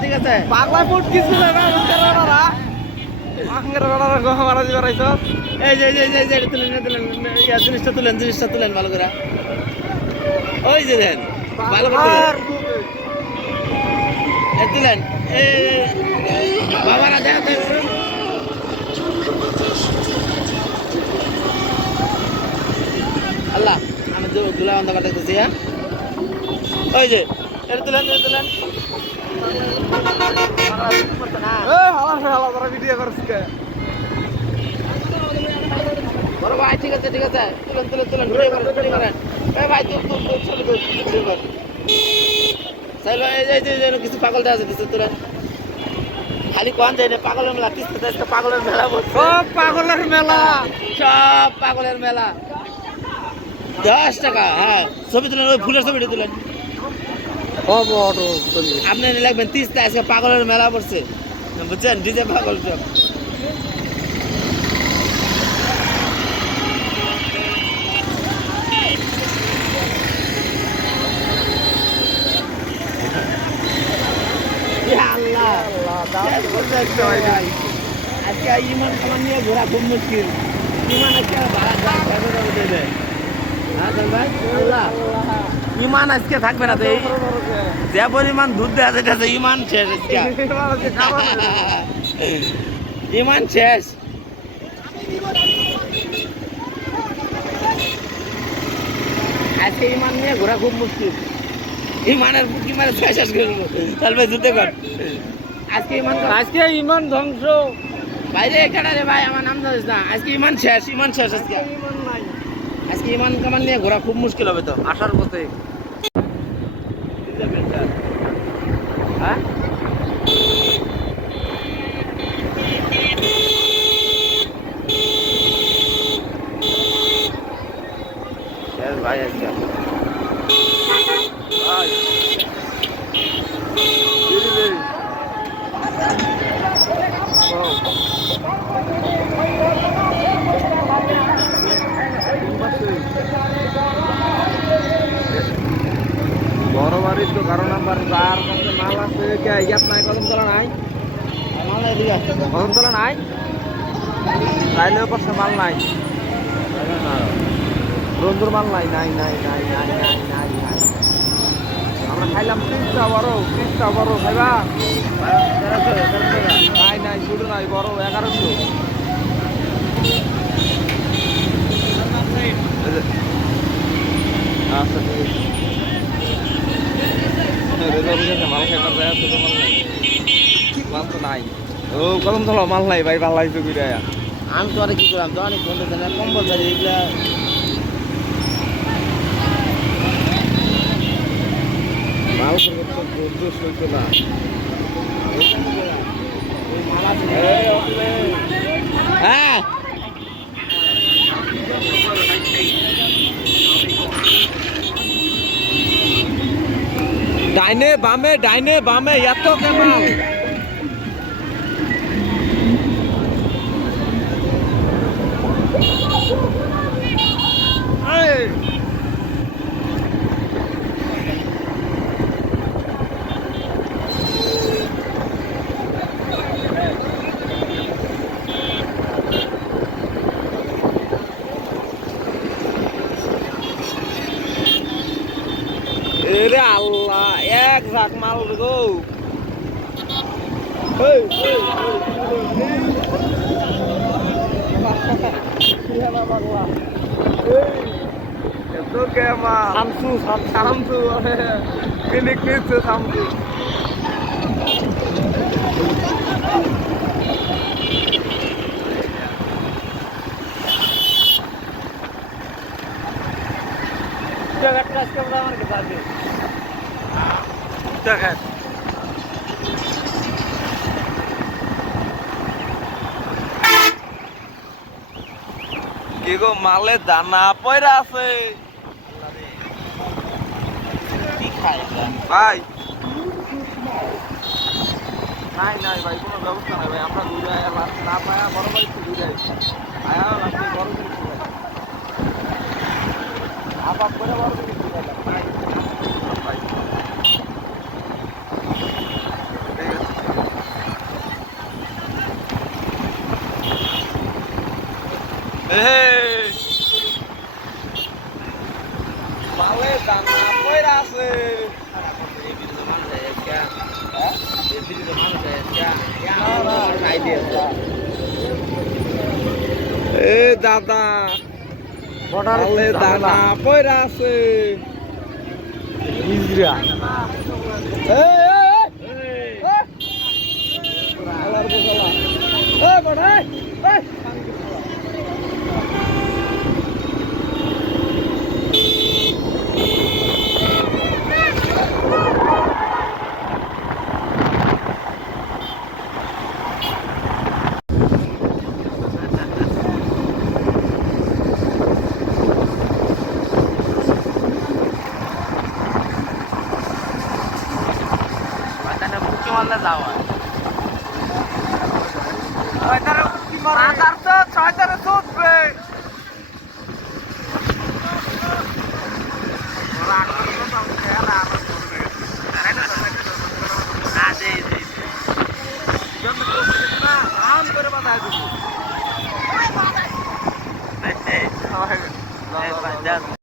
ঠিক আছে পাগলা ফুট কিছু না ওরা আঙ্গের ওরা মারা দিবার আইছো এই যে জিনিসটা তুলেন ভালো করে ওই যে দেন ভালো করে তুলেন বাবারা দেখা আল্লাহ আমি দুলা বন্ধ কাটাইতেছি হ্যাঁ ওই যে এটা তুলেন ভিডিও করছে বড় ভাই ঠিক আছে তুলেন ভিডিও করেন এই ভাই তুল ছবি ভিডিও কর সাইল এই কিছু পাগল দেওয়া আছে তুলেন খালি কোন যায় না পাগলের মেলা কিস্তি পাগলের মেলা সব পাগলের মেলা সব পাগলের মেলা 10 টাকা হ্যাঁ ছবি তুলেন ওই ফুলের ছবিটা তুলেন আপনি লাগবেন 30 টা আজকে পাগলের মেলা পড়ছে বুঝছেন ডিজে পাগল সব আজকে ইমান কামান নিয়ে ঘোরা খুব মুশকিল ইমান আজকে ইমান আজকে থাকবে না তো এই যে পরিমাণ দুধ দেওয়া যেতেছে ইমান শেষ আজকে ইমান শেষ আজকে ইমান নিয়ে ঘোরা খুব মুশকিল ইমানের বুকি মারে শেষ করে দেবো তাহলে জুতে কর আজকে ইমান ধ্বংস বাইরে এখানে রে ভাই আমার নাম জানিস না আজকে ইমান শেষ আজকে ইমান নাই আজকে ইমান কামান নিয়ে ঘোরা খুব মুশকিল হবে তো আসার পথে হ্যাঁ ভাই আজকে বড় বাড়ির তো কারণ আমার তার মধ্যে মাল আছে ইয়াত নাই কদমতলা নাই কদমতলা নাই তাইলেও পাশে মাল নাই রঞ্জুর মাল নাই আমরা খাইলাম 30টা বড় খাইবা নাই ছোট নাই বড় 1100 আচ্ছা ঠিক আছে মাল খাইবার যায় ছোট মাল নাই মাল তো নাই ও কদম চলো মাল নাই ভাই ভালো লাগছে ঘুরে আমি তো আর কি করলাম তো অনেক বন্ধু কম্বল চাই এগুলা মাল বন্ধু সইতো না হ্যাঁ ডাইনে বামে এত কেমাল রে আল্লাহ এক ঝাঁক মাল গো এত কেমা শামসু ক্লিনিক নিচ্ছে শামসু দেখেন কি গো মালে দানা পয়রা আছে কি খায় ভাই নাই ভাই কোনো ব্যবস্থা নাই ভাই আমরা ঘুরে না পায়া বড় ভাই ঘুরে আয়া লাস্টে বড় করে আপাপ করে বড় করে ভাই ঠিক আছে দাদা বর্ডার আলে দানা পয়রা আছে হিজরা এই আলার বসালা এই বড় এই বাতানে মুখে মারলে যাওয়া মাথার তো ছয়টারে চুটবে না দে দে আম করে বাধা দিবি দে দে